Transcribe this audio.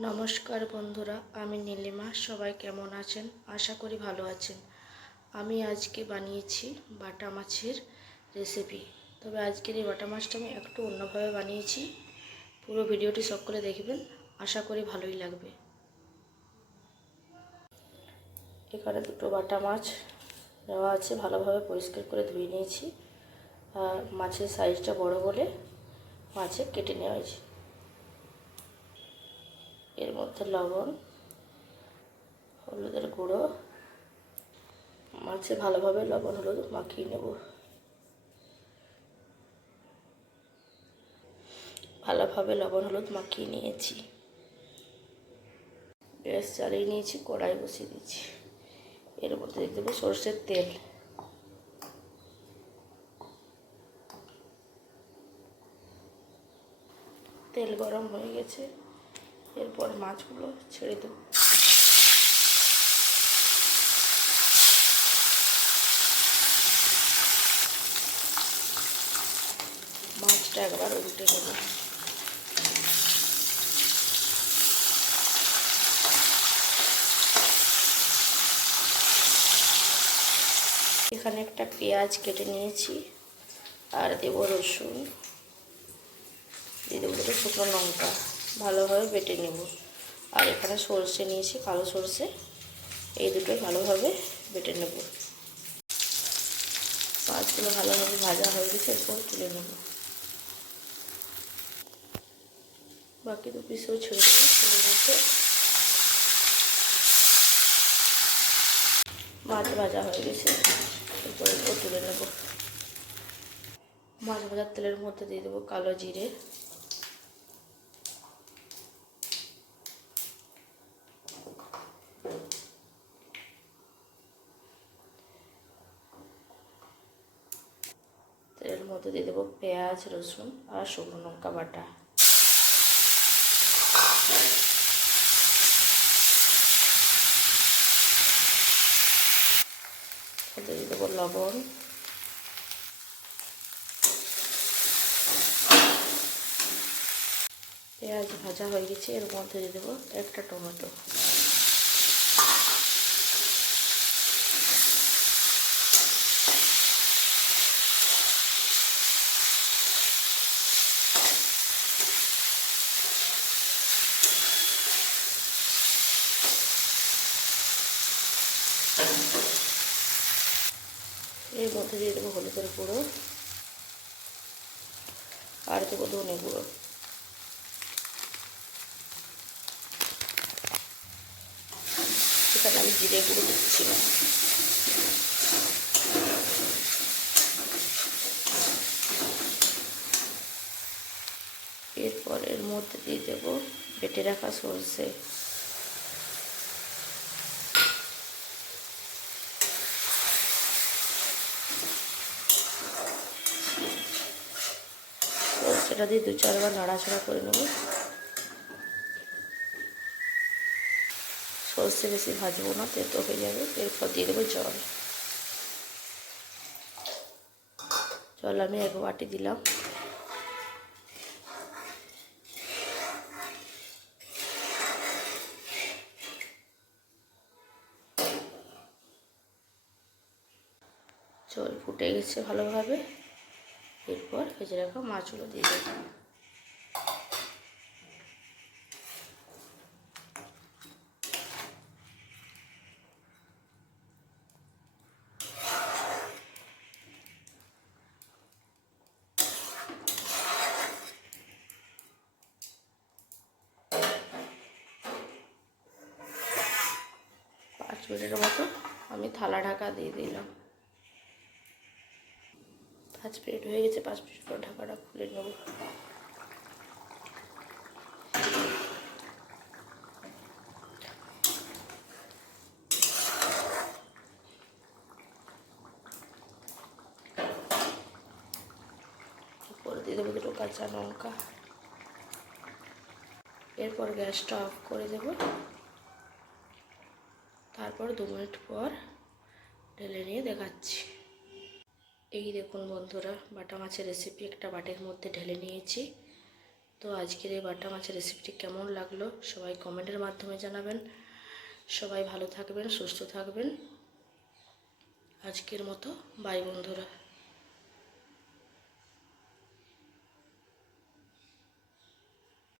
নমস্কার বন্ধুরা, আমি নীলিমা, সবাই কেমন আছেন? আশা করি ভালো আছেন। আমি আজকে বানিয়েছি বাটা মাছের রেসিপি তবে আজকের এই বাটা মাছটা আমি একটু অন্যভাবে বানিয়েছি। পুরো ভিডিওটি সকলে দেখবেন, আশা করি ভালোই লাগবে। এখানে দুটো বাটা মাছ দেওয়া আছে, ভালোভাবে পরিষ্কার করে ধুয়ে নিয়েছি। আর মাছের সাইজটা বড় বলে মাছে কেটে নেওয়া হয়েছে। মধ্যে লবণ, হলুদের গুঁড়ো মাছে ভালোভাবে লবণ, হলুদ মাখিয়ে নেব। ভালোভাবে লবণ, হলুদ মাখিয়ে নিয়েছি। গ্যাস জ্বালিয়ে নিয়েছি, কড়াই বসিয়ে দিয়েছি। এর মধ্যে দিয়ে দেবো সর্ষের তেল। তেল গরম হয়ে গেছে। এরপর মাছগুলো ছেড়ে দেবো। মাছটা একবার উল্টে নেব। এখানে একটা পেঁয়াজ কেটে নিয়েছি আর দেবো রসুন। দিয়ে দেবো দুটো শুকনো লঙ্কা। ভালোভাবে বেটে নেব। আর এখানে সর্ষে নিয়েছি, কালো সর্ষে। এই দুটোই ভালোভাবে বেটে নেব। মাছগুলো ভালোভাবে ভাজা হয়ে গেছে, এরপর তুলে নেব। বাকি দু পিসও ছেড়ে দেবো মাছ ভাজা হয়ে গেছে, এরপর এরপর তুলে নেব। মাছ ভাজার তেলের মধ্যে দিয়ে দেবো কালো জিরে। মধ্যে দিয়ে দেবো পেঁয়াজ, রসুন আর শুকনো লঙ্কা বাটা। দিয়ে দেবো লবণ। পেঁয়াজ ভাজা হয়ে গেছে, এর মধ্যে দিয়ে দেবো একটা টমেটো। এর মধ্যে দিয়ে দেবো হলুদের গুঁড়ো আর দেবো ধনে গুঁড়ো। এখানে আমি জিরে গুঁড়ো দিচ্ছি না। এরপর এর মধ্যে দিয়ে দেবো বেটে রাখা সরষে। সেটা দিয়ে দু চারবার নাড়াচাড়া করে নেব। সর্ষে বেশি ভাজবো না, তেতো হয়ে যাবে। এরপর দিয়ে দেবো জল। জল আমি এক বাটি দিলাম। জল ফুটে গেছে ভালোভাবে। এরপর ভেজে রাখা মাছগুলো দিয়ে দেব পাঁচ মতো আমি থালা ঢাকা দিয়ে দিলাম। পাঁচ মিনিট হয়ে গেছে পাঁচ মিনিট পর ঢাকাটা খুলে নেব। উপরে দিয়ে দেবো দুটো কাঁচা লঙ্কা। এরপর গ্যাসটা অফ করে দেব। তারপর দু মিনিট পর ঢেলে নিয়ে দেখাচ্ছি। এই দেখুন বন্ধুরা, বাটা মাছের রেসিপি একটা বাটির মধ্যে ঢেলে নিয়েছি। তো আজকের এই বাটা মাছের রেসিপিটি কেমন লাগল সবাই কমেন্টের মাধ্যমে জানাবেন। সবাই ভালো থাকবেন, সুস্থ থাকবেন। আজকের মতো বাই বন্ধুরা।